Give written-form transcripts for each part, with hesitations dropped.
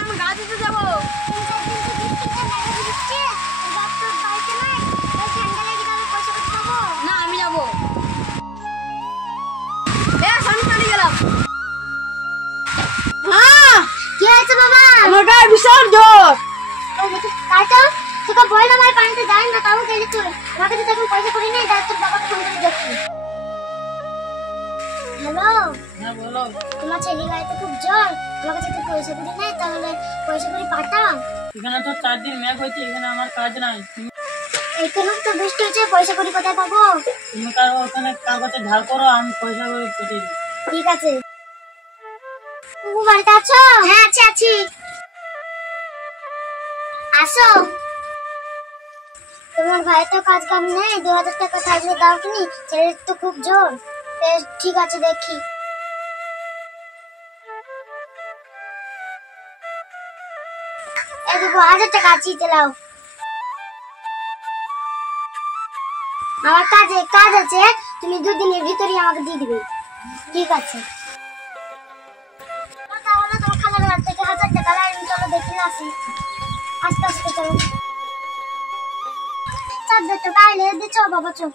আমি গাছ দিতে যাবো। না আমি যাবো। আমি পালিয়ে গেলাম। কি হয়েছে বাবা? আমার গায়ে বিশাল জ্বর। তোকে বললাম আমার পানিতে যাই না, তাও গেলি তুই। আমাকে তো তখন পয়সা করি নাই, যার তোর বাবাকে ফোন করে দেখছি। হ্যালো, হ্যাঁ বলো। তোমার ছেলে গাড়িতে খুব জ্বর, আমার কাছে তো পয়সা করি নাই, তাহলে পয়সা করে পাঠাও। এখানে তো 4 দিন মেঘ হয়েছে, এখানে আমার কাজ নাই। এখানে তো বৃষ্টি হচ্ছে, পয়সা করি কোথায় পাবো? তুমি ওখানে কাগজে ধার করো, আমি পয়সা করে পাঠিয়ে দিই। ঠিক আছে। তুমি বাড়িতে আছো? হ্যাঁ আছি। আসো। তোমার ভাই তো কাজ কাম নেই, 2000 টাকা থাকলে দাও কিনি, ছেলের তো খুব জ্বর। বেশ ঠিক আছে, দেখি। এই দেখো 1000 টাকা আছে, চালাও। আমার কাজ আছে, তুমি 2 দিনের ভিতরেই আমাকে দিয়ে দিবে। ঠিক আছে। তাহলে তোমার খালার বাড়ি থেকে 1000 টাকা লাইন, চলো দেখে আসি। আস্তে আস্তে চলো। 4 টাকা আইলে দিচ্ছ বাবা, চল।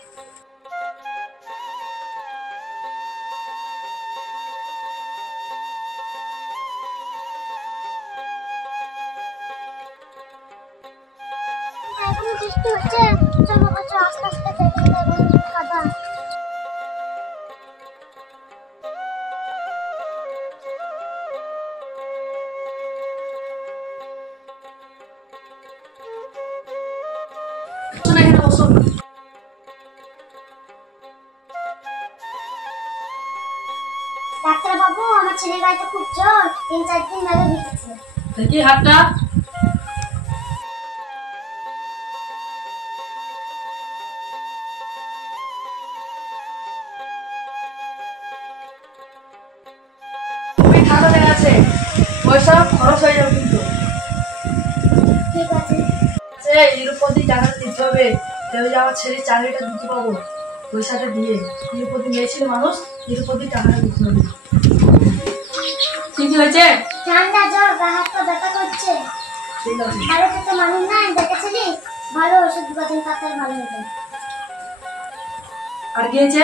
এখন বৃষ্টি হচ্ছে, চল বাবা চল, আস্তে আস্তে দেখে কাদা। ডাক্তার বাবু, আমার ছেলের গায়ে খুব জ্বর, 3-4 দিন ধরে ভিজছে। দেখি হাতটা। খুবই ঠান্ডা লেগে আছে, পয়সা খরচ হয়ে যাবে কিন্তু। ঠিক আছে। এর উপর দিয়ে টাকাটা দিতে হবে, তাহলে আমার ছেলে চাকরিটা দিতে পাবো। পয়সাটা দিয়ে এর উপর দিয়ে নিয়েছিল মানুষ, এর উপর দিয়ে টাকাটা দিতে হবে। কি হয়েছে? ঠান্ডা জ্বর, গা হাত পা ব্যথা করছে। ঠিক আছে। বাড়িতে তো মানুষ নাই, দেখেছিলি? ভালো ওষুধ দিবাদিন খাতায় ভালো হবে। আর কি হয়েছে?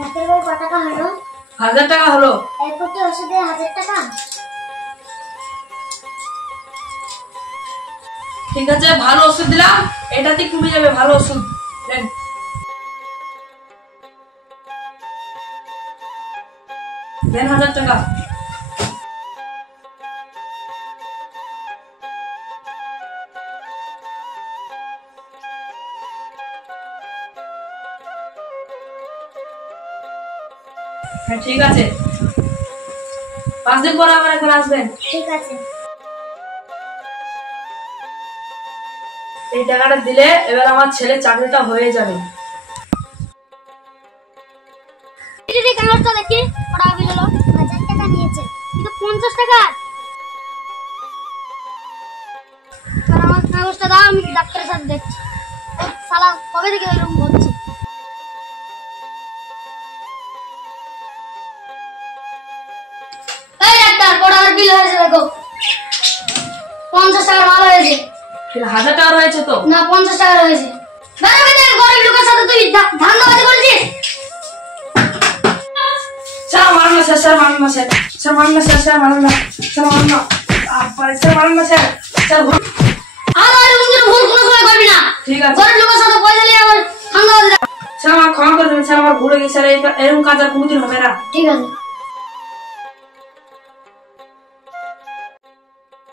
ডাক্তার বাবু কত টাকা হলো? 1000 টাকা হলো। এরপর তো ওষুধে 1000 টাকা। ঠিক আছে, ভালো ওষুধ দিলাম, এটাতে কমে যাবে। ভালো ওষুধ দেন। দেন 1000 টাকা। হ্যাঁ ঠিক আছে, 5 দিন পর আবার একবার আসবেন। ঠিক আছে। এই টাকাটা দিলে এবার আমার ছেলে চাকরিটা হয়ে যাবে। দিদি কাগজটা দেখি, কত বিল হলো? 1000 টাকা নিয়েছে, কিন্তু 50 টাকা। আমার কাগজটা দাও, আমি ডাক্তারের সাথে দেখছি। শালা কবে থেকে এরকম হচ্ছে? এই ডাক্তার, কত বিল হয়েছে দেখো। 50 টাকা মাল হয়েছে। 1000 টাকা রয়েছে তো? না, 50 টাকা রয়েছে। গরিব লোকের সাথে তুই ধান্দাবাজি করছিস? স্যার মারুন না, স্যার মারুন না, স্যার মারুন না, স্যার মারুন না, স্যার মারুন না, স্যার মারুন না, স্যার। আমার ভুল কোনো সময় করবি না। ঠিক আছে। গরিব লোকের সাথে পয়সা নিয়ে আমার ধান্দাবাজি। স্যার আমার ক্ষমা করবেন, স্যার আমার ভুল হয়ে গেছে, স্যার এরকম কাজ আর কোনোদিন হবে না। ঠিক আছে।